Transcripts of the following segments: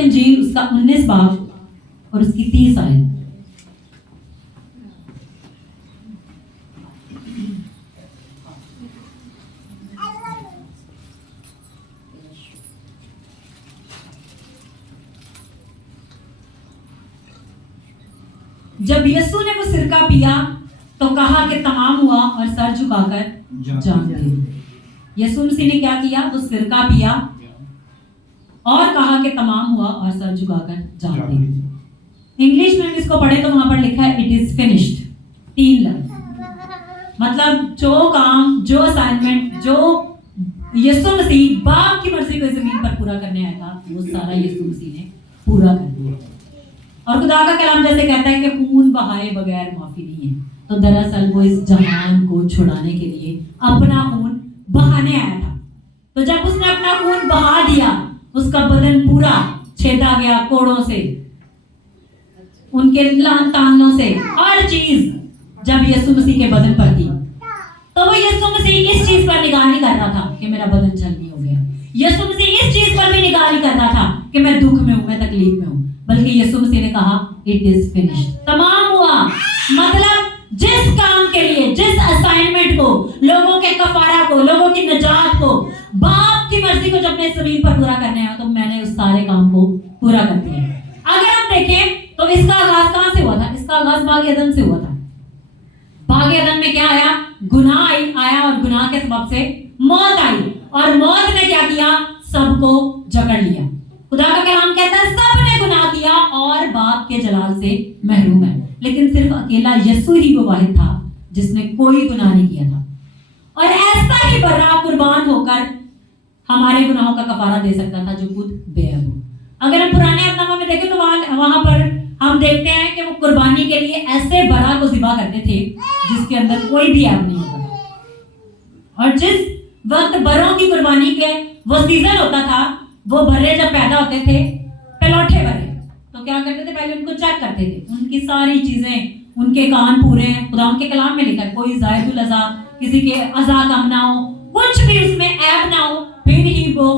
की अंजील उसका 19 बाब और उसकी 30 आयत। जब यीशु ने वो सिरका पिया तो कहा कि तमाम हुआ और सर झुकाकर जान दे। यीशु मसीह ने क्या किया? वो सिरका पिया और कहा कि तमाम हुआ और सर झुकाकर जान दे। इंग्लिश में इसको पढ़े तो वहां पर लिखा है इट इज फिनिश्ड, 3 लफ्ज। मतलब जो काम, जो असाइनमेंट, जो यीशु मसीह बाप की मर्जी को जमीन पर पूरा करने आया था, वो सारा यीशु मसीह ने पूरा कर दिया। और खुदा का कलाम जैसे कहता है कि खून बहाए बगैर माफी नहीं है, तो दरअसल वो इस जहान को छुड़ाने के लिए अपना खून बहाने आया था। तो जब उसने अपना खून बहा दिया, उसका बदन पूरा छेदा गया कोड़ों से, उनके तांगों से, हर चीज जब यीशु मसीह के बदन पर थी, तो वो यीशु मसीह इस चीज पर निगाह नहीं कर रहा था कि मेरा बदन छलनी हो गया। यीशु मसीह इस चीज पर भी निगाह नहीं कर रहा था कि मैं दुख में हूं, मैं तकलीफ में हूं, बल्कि यीशु मसीह ने कहा इट इज फिनिश्ड, तमाम हुआ। मतलब जिस काम के लिए, जिस असाइनमेंट को, लोगों के कफारा को, लोगों की नजात को, बाप की मर्जी को जब मैं जमीन पर पूरा करने आया, तो मैंने उस सारे काम को पूरा कर दिया। अगर हम देखें तो इसका आगाज कहां से हुआ था? इसका आगाज बाग एदन से हुआ था। बाग एदन में क्या आया? गुनाह आया और गुनाह के सबब से मौत आई, और मौत ने क्या किया? सबको जकड़ लिया। खुदा का कलाम कहता है सब ने गुनाह किया और बाप के जलाल से महरूम है, लेकिन सिर्फ अकेला यीशु ही वो वाहिद था जिसने कोई गुनाह नहीं किया था, और ऐसा ही बर्रा कुर्बान होकर हमारे गुनाहों का कफारा दे सकता था जो खुद बेअब हो। अगर हम पुराने अहदनामा में देखें तो वहां पर हम देखते हैं कि वो कुर्बानी के लिए ऐसे बर्रा को ज़िबा करते थे जिसके अंदर कोई भी ऐब नहीं होता। और जिस वक्त बरों की कुर्बानी के वो सीजन होता था, वो बर्रे जब पैदा होते थे, पलौठे बर्रे, तो क्या करते थे? पहले उनको चेक करते थे, उनकी सारी चीजें, उनके कान पूरे हैं, खुदा उनके कलाम में लिखा है कोई जायदुल अज़ा, किसी के अज़ा कम ना हो, कुछ भी उसमें ऐब ना हो, फिर ही वो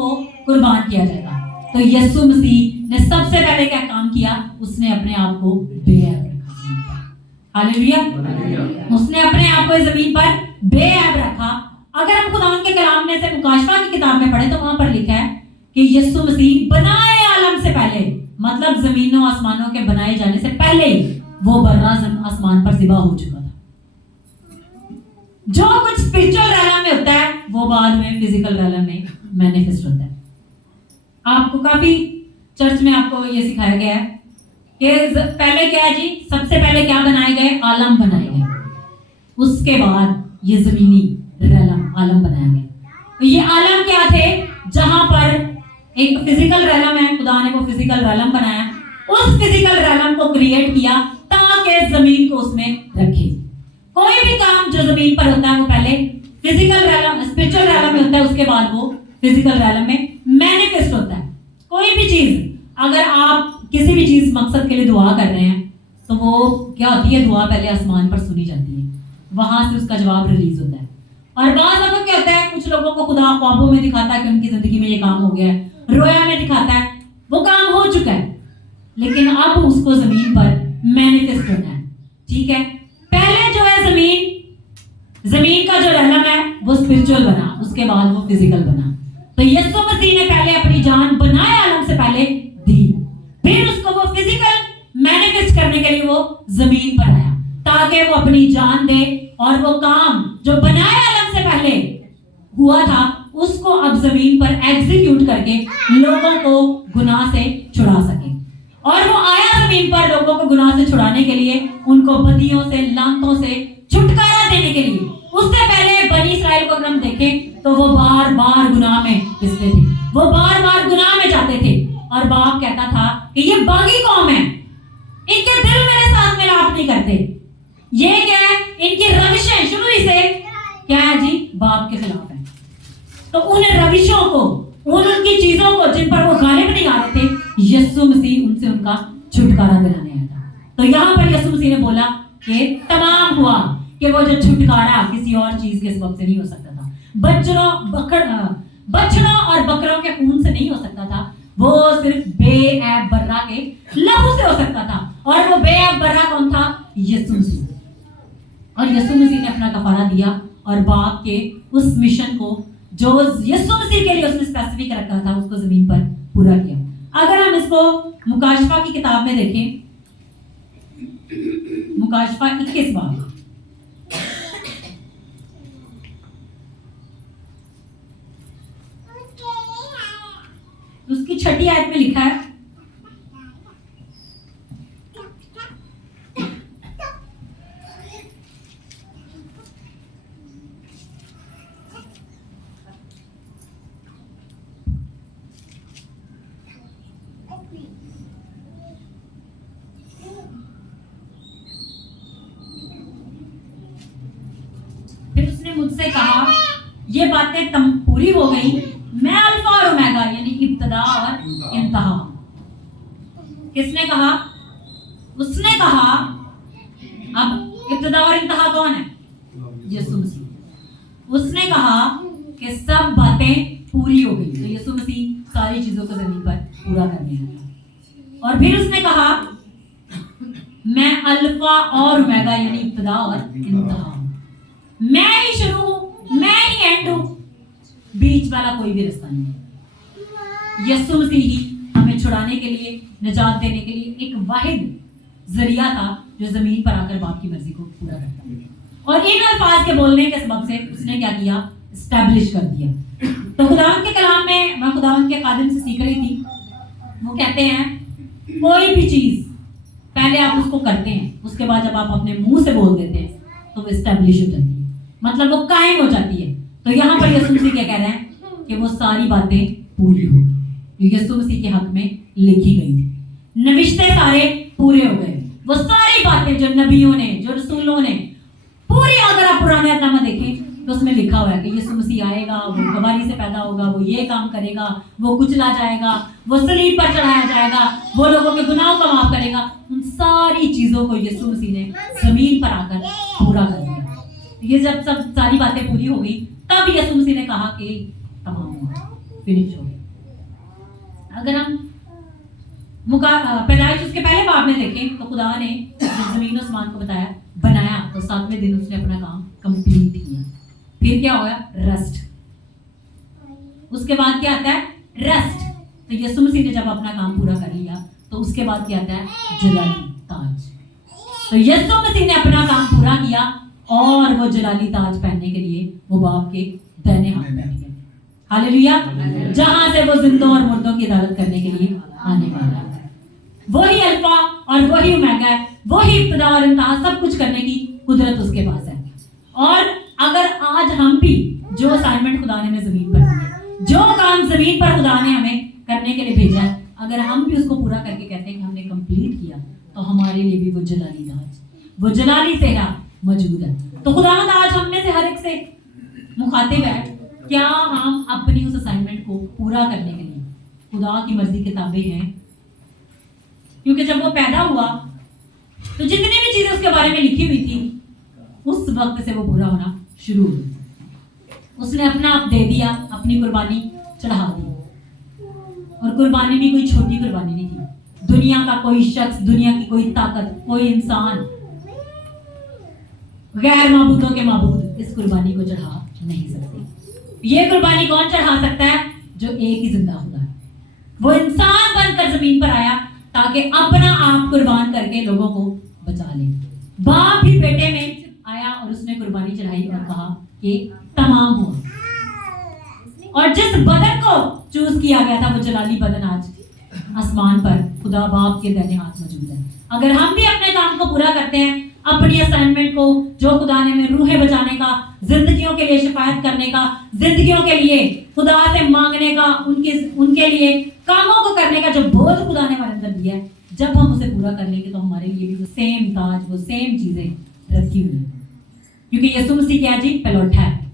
कुर्बान किया जाएगा। तो यीशु मसीह ने सबसे पहले क्या काम किया? उसने अपने आप को बेऐब रखा। हालेलुया। उसने अपने आप को जमीन पर बेऐब रखा। अगर हम खुदा के कलाम में से मुकाशफा की किताब में पढ़े तो वहां पर लिखा है कि यीशु मसीह बनाए आलम से पहले, मतलब जमीनों आसमानों के बनाए जाने से पहले ही वो बर्रा आसमान पर ज़िबा हो चुका था। जो कुछ स्पिरिचुअल रैलम में होता है वो बाद में फिजिकल रैलम में मैनिफेस्ट होता है। आपको काफी चर्च में आपको ये सिखाया गया है कि पहले क्या है जी? सबसे पहले क्या बनाए गए? आलम बनाए गए, उसके बाद ये जमीनी रैलम आलम बनाया गया। तो ये आलम क्या थे? जहां पर एक फिजिकल रैलम है, खुदा ने वो फिजिकल रैलम बनाया, उस फिजिकल रैलम को क्रिएट किया ताकि जमीन को उसमें रखे। कोई भी काम जो जमीन पर होता है वो पहले फिजिकल रैलम, स्पिरिचुअल रैलम में होता है, उसके बाद वो फिजिकल रैलम में मैनिफेस्ट होता है। कोई भी चीज, अगर आप किसी भी चीज मकसद के लिए दुआ कर रहे हैं तो वो क्या होती है? दुआ पहले आसमान पर सुनी जाती है, वहां से उसका जवाब रिलीज होता है। और बाद में क्या होता है? कुछ लोगों को खुदा ख्वाबों में दिखाता है कि उनकी जिंदगी में ये काम हो गया है, रोया में दिखाता है वो काम हो चुका है, लेकिन अब उसको जमीन पर मैनिफेस्ट करना है। ठीक है, पहले जो है जमीन का जो रैलम है वो स्पिरिचुअल बना, उसके बाद वो फिजिकल बना। तो यीशु मसीह ने पहले अपनी जान बनाए आलम से पहले दी, फिर उसको वो फिजिकल मैनिफेस्ट करने के लिए वो जमीन पर आया ताकि वो अपनी जान दे, और वो काम जो बनाए आलम से पहले हुआ था उसको अब जमीन पर एग्जीक्यूट करके लोगों को गुनाह से छुड़ा सके। और वो आया जमीन पर लोगों को गुनाह से छुड़ाने के लिए, उनको बदियों से, लानतों से छुटकारा देने के लिए। उससे पहले बनी इस्राएल को अगर हम देखें तो वो बार बार गुनाह में पिसते थे, वो बार बार गुनाह में जाते थे, और बाप कहता था कि ये बागी कौम है, इनके दिल मेरे साथ मिलाप नहीं करते। ये क्या है? इनकी रविशें शुरू ही से क्या है जी? बाप के खिलाफ है। तो उन रविशों को, उनकी चीजों को जिन पर वो गालिब नहीं आ रहे थे, यीशु मसीह उनसे उनका छुटकारा दिलाने आया था। तो यहाँ पर यीशु मसीह ने बोला कि तमाम हुआ, कि वो जो छुटकारा किसी और चीज के सबब से नहीं हो सकता था, बछड़ों और बकरों के खून से नहीं हो सकता था, वो सिर्फ बेऐब वो बेअब बर्रा कौन था? यीशु मसीह। और यीशु मसीह ने अपना कफारा दिया और बाप के उस मिशन को जो यीशु मसीह के लिए उसने स्पेसिफिक रखा था उसको जमीन पर पूरा किया। अगर हम इसको मुकाशफा की किताब में देखें, मुकाशफा 21 बाब, उसकी 6ठी आयत में लिखा है, फिर उसने मुझसे कहा ये बातें पूरी हो गई, मैं अल्फा और ओमेगा यानी इब्तदा और इंतहा। किसने कहा? उसने कहा। अब इब्तदा और इंतहा कौन है? यीशु मसीह। उसने कहा कि सब बातें पूरी हो गई, तो यीशु मसीह सारी चीजों को जमीन पर पूरा करने आया। और फिर उसने कहा मैं अल्फा और ओमेगा यानी इब्तदा और इंतहा, मैं ही शुरू हूं, मैं ही एंड हूं, बीच वाला कोई भी रास्ता नहीं है। यीशु मसीह ही हमें छुड़ाने के लिए, निजात देने के लिए एक वाहिद जरिया था जो जमीन पर आकर बाप की मर्जी को पूरा करता है। और इन अल्फाज के बोलने के सबब से उसने क्या किया? एस्टैब्लिश कर दिया। तो खुदावंद के कलाम में मैं खुदावंद के खादिम से सीख रही थी, वो कहते हैं कोई भी चीज पहले आप उसको करते हैं, उसके बाद जब आप अपने मुंह से बोल देते हैं तो वो एस्टैब्लिश हो जाती है, मतलब वो कायम हो जाती है। तो यहाँ पर यीशु मसीह क्या कह रहे हैं कि वो सारी बातें पूरी हो जो यीशु मसीह के हक में लिखी गई थी। नविश्ते सारे पूरे हो गए, वो सारी बातें जो नबियों ने, जो रसूलों ने पूरी, अगर आप पुराने अहदनामा देखें तो उसमें लिखा हुआ है कि यीशु मसीह आएगा, वो गवारी से पैदा होगा, वो ये काम करेगा, वो कुचला जाएगा, वो सलीब पर चढ़ाया जाएगा, वो लोगों के गुनाहों का माफ करेगा। उन सारी चीजों को यीशु मसीह ने जमीन पर आकर पूरा कर दिया। ये जब सब सारी बातें पूरी हो गई तब यीशु मसीह ने कहा कि तमाम हुआ, फिनिश हो गया। अगर हम पैदाइश उसके पहले बाब में देखें तो खुदा ने जमीन और आसमान को बनाया तो 7वें दिन उसने अपना काम कंप्लीट किया। फिर क्या होगा? रेस्ट। उसके बाद क्या आता है? रेस्ट। तो यीशु मसीह ने जब अपना काम पूरा कर लिया तो उसके बाद क्या आता है? जलाली ताज। तो यीशु मसीह ने अपना काम पूरा किया और वो जलाली ताज पहनने के लिए वो बाप के दाहिने हाथ बैठ गए। हालेलुया। जहां से वो जिंदों और मुर्दों की अदालत करने के लिए आने वाला है। वही अल्फा और वही ओमेगा है, वही इब्तिदा और इंतहा, सब कुछ करने की कुदरत उसके पास है। और अगर आज हम भी जो असाइनमेंट खुदा ने हमें जमीन पर दी, जो काम जमीन पर खुदा ने हमें करने के लिए भेजा है, अगर हम भी उसको पूरा करके कहते हैं कि हमने कंप्लीट किया तो हमारे लिए भी वो जलाली ताज, वो जलाली सेहरा मौजूद है। तो खुदावंद आज हम में से हर एक से मुखातिब है, क्या हम अपनी उस असाइनमेंट को पूरा करने के लिए खुदा की मर्जी के ताबे हैं? क्योंकि जब वो पैदा हुआ तो जितनी भी चीजें उसके बारे में लिखी हुई थी उस वक्त से वो पूरा होना शुरू हो गया। उसने अपना आप दे दिया, अपनी कुर्बानी चढ़ा दी। और कुर्बानी भी कोई छोटी कुर्बानी नहीं थी। दुनिया का कोई शख्स, दुनिया की कोई ताकत, कोई इंसान, गैर माबूदों के माबूद इस कुर्बानी को चढ़ा नहीं सकते। ये कुर्बानी कौन चढ़ा सकता है? जो एक ही जिंदा खुदा है। वो इंसान बनकर जमीन पर आया ताकि अपना आप कुर्बान करके लोगों को बचा ले। बाप भी बेटे में आया और उसने कुर्बानी चढ़ाई और कहा कि तमाम हुआ। और जिस बदन को चूज किया गया था वो जलाली बदन आज आसमान पर खुदा बाप के दाहिने हाथ मौजूद है। अगर हम भी अपने काम को पूरा करते हैं, अपनी असाइनमेंट को जो खुदा ने हमें रूहें बचाने का, जिंदगियों के लिए शिफायत करने का, जिंदगियों के लिए खुदा से मांगने का, उनके लिए कामों को करने का जो बोझ खुदा ने हमारे अंदर दिया है, जब हम उसे पूरा कर लेंगे तो हमारे लिए भी वो सेम ताज, वो सेम चीजें रखी हुई है। क्योंकि यीशु मसीह क्या जी? पलौठा है।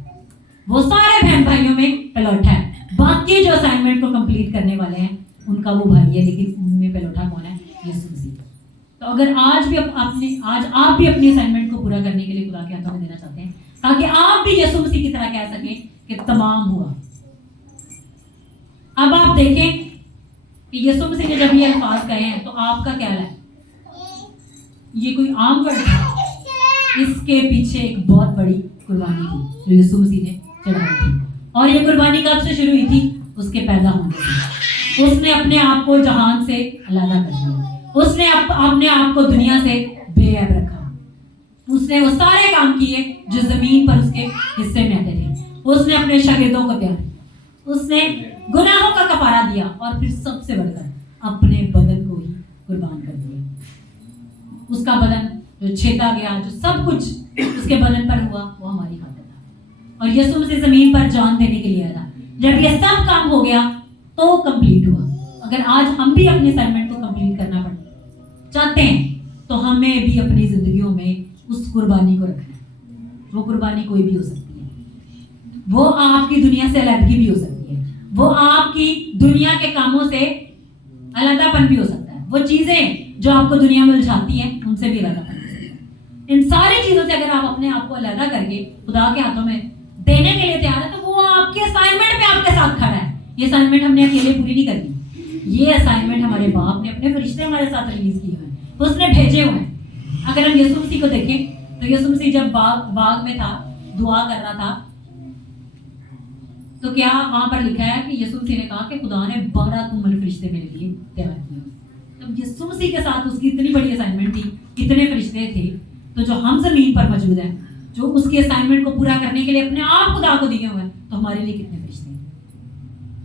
वो सारे बहन भाइयों में पलौठा है। बाकी जो असाइनमेंट को कंप्लीट करने वाले हैं उनका वो भाई है, लेकिन उनमें पलौठा कौन है? यीशु मसीह। तो अगर आज आप भी अपनी असाइनमेंट को पूरा करने के लिए खुदा के हाथों में देना चाहते हैं ताकि आप भी यीशु मसीह की तरह कह सकें कि तमाम हुआ। अब आप देखें कि यीशु मसीह ने जब ये अल्फाज कहे हैं तो आपका क्या है? ये कोई आम वर्ड था, इसके पीछे एक बहुत बड़ी कुर्बानी थी जो यीशु मसीह ने चढ़ाई थी। और ये कुर्बानी कब से शुरू हुई थी? उसके पैदा होने से। उसने अपने आप को जहान से अलग कर दिया, उसने अपने आप को दुनिया से बेअब रखा, उसने वो सारे काम किए जो जमीन पर उसके हिस्से में आते थे। उसने अपने शागिर्दों को त्यागा, उसने गुनाहों का कफारा दिया और फिर सबसे बढ़कर अपने बदन को ही कुर्बान कर दिया। उसका बदन जो छेदा गया, जो सब कुछ उसके बदन पर हुआ, वो हमारी खातिर था। और यीशु मसीह जमीन पर जान देने के लिए आया। जब ये सब काम हो गया तो कंप्लीट हुआ। अगर आज हम भी अपने असाइनमेंट को कंप्लीट करना चाहते हैं तो हमें भी अपनी जिंदगियों में उस कुर्बानी को रखना है। वो कुर्बानी कोई भी हो सकती है, वो आपकी दुनिया से अलग भी हो सकती है, वो आपकी दुनिया के कामों से अलगापन भी हो सकता है। वो चीजें जो आपको दुनिया में उलझाती हैं उनसे भी अलगापन हो सकता है। इन सारी चीजों से अगर आप अपने आप को अलग करके खुदा के हाथों में देने के लिए तैयार है तो वो आपके असाइनमेंट पे आपके साथ खड़ा है। ये असाइनमेंट हमने अकेले पूरी नहीं करनी, ये असाइनमेंट हमारे बाप ने, अपने फरिश्ते हमारे साथ रिलीज किए हुए हैं, उसने भेजे हुए हैं। अगर हम यीशु मसीह को देखें तो यीशु मसीह जब बाग में था, दुआ कर रहा था, तो क्या वहां पर लिखा है कि यीशु मसीह ने कहा कि खुदा ने 12 तुमन फरिश्ते मेरे लिए तैयार किए। तब यीशु मसीह के साथ उसकी इतनी बड़ी असाइनमेंट थी, इतने फरिश्ते थे, तो जो हम जमीन पर मौजूद हैं, जो उसकी असाइनमेंट को पूरा करने के लिए अपने आप खुदा को दिए हुए हैं, तो हमारे लिए कितने फरिश्ते हैं।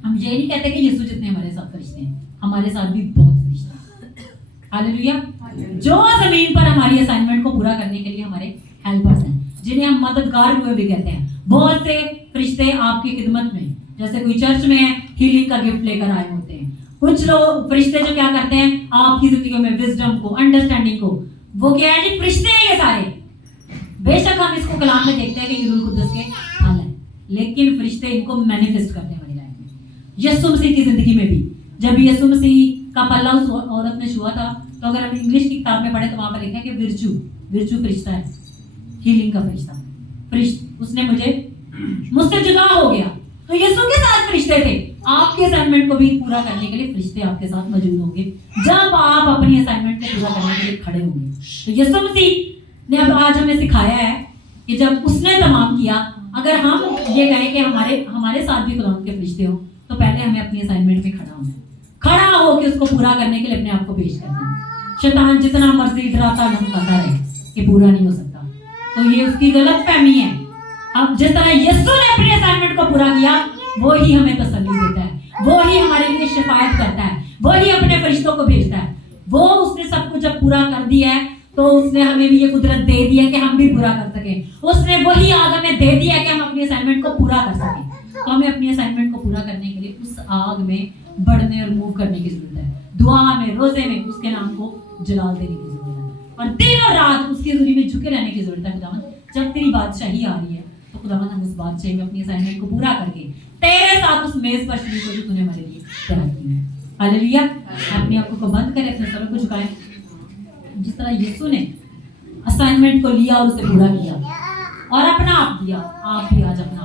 हम ये नहीं कहते कि यीशु जितने हमारे साथ फरिश्ते हैं, हमारे साथ भी बहुत फरिश्ते हैं। हालेलुया। जो जमीन पर हमारी असाइनमेंट को पूरा करने के लिए हमारे हेल्पर्स हैं, जिन्हें हम मददगार हुए भी कहते हैं। बहुत से फरिश्ते आपकी खिदमत में, जैसे कोई चर्च में है, हीलिंग का गिफ्ट लेकर आए होते हैं। कुछ लोग फरिश्ते जो क्या करते हैं, आपकी जिंदगी में विजडम को, अंडरस्टैंडिंग को, वो क्या है जी, फरिश्ते हैं ये सारे। बेशक हम इसको कलाम में देखते हैं कि ये रूह कुद्दस के फल है, लेकिन फरिश्ते इनको मैनिफेस्ट करते हैं हमारी लाइफ में। यीशु मसीह की जिंदगी में भी जब यीशु मसीह का पल्ला उस औरत ने छुआ था, तो अगर हम इंग्लिश की किताब में पढ़े तो वहां पर लिखा है कि विर्चू फरिश्ता है, हीलिंग का फरिश्ता। उसने मुझसे जुदा हो गया, तो यीशु के साथ फरिश्ते थे। आपके असाइनमेंट को भी पूरा करने के लिए फरिश्ते आपके साथ मौजूद होंगे जब आप अपनी असाइनमेंट को पूरा करने के लिए खड़े होंगे। तो यीशु मसीह ने अब आज हमें सिखाया है कि जब उसने तमाम किया, अगर हम ये कहें कि हमारे साथ भी खुदा के फरिश्ते हो, तो पहले हमें अपनी असाइनमेंट में खड़ा होना है, खड़ा होकर उसको पूरा करने के लिए अपने आप को पेश करना है। शैतान जितना मर्जी डराता धमकाता रहे कि पूरा नहीं हो सकता, तो ये उसकी गलत फहमी है। अब जिस तरह यीशु ने अपने असाइनमेंट को पूरा किया, वो ही हमें तसल्ली देता है, वो ही हमारे लिए शिफायत करता है, वो ही अपने फरिश्तों को भेजता है। वो उसने सब कुछ जब पूरा कर दिया है तो उसने हमें भी ये कुदरत दे दी है कि हम भी पूरा कर सकें। उसने वही आग हमें दे दिया है कि हम अपनी असाइनमेंट को पूरा कर सकें। तो हमें अपनी असाइनमेंट को पूरा करने के लिए उस आग में बढ़ने और मूव करने की जरूरत है। दुआ में, रोजे में उसके नाम को जलाल देने की जरूरत है, और दिन और रात उसकी हजूरी में झुके रहने की जरूरत है। खुदावंद, जब तेरी बादशाही आ रही है तो खुदावंद हम उस बादशाही में अपनी असाइनमेंट को पूरा करके तेरे साथ उस मेज पर शरीक हो जो तूने हमारे लिए तैयार की है। हालेलुया। अपनी आंखों को बंद करें, अपने सरों को झुकाएं। जिस तरह यीशु ने असाइनमेंट को लिया और उसे पूरा किया और अपना आप दिया, आप भी आज अपना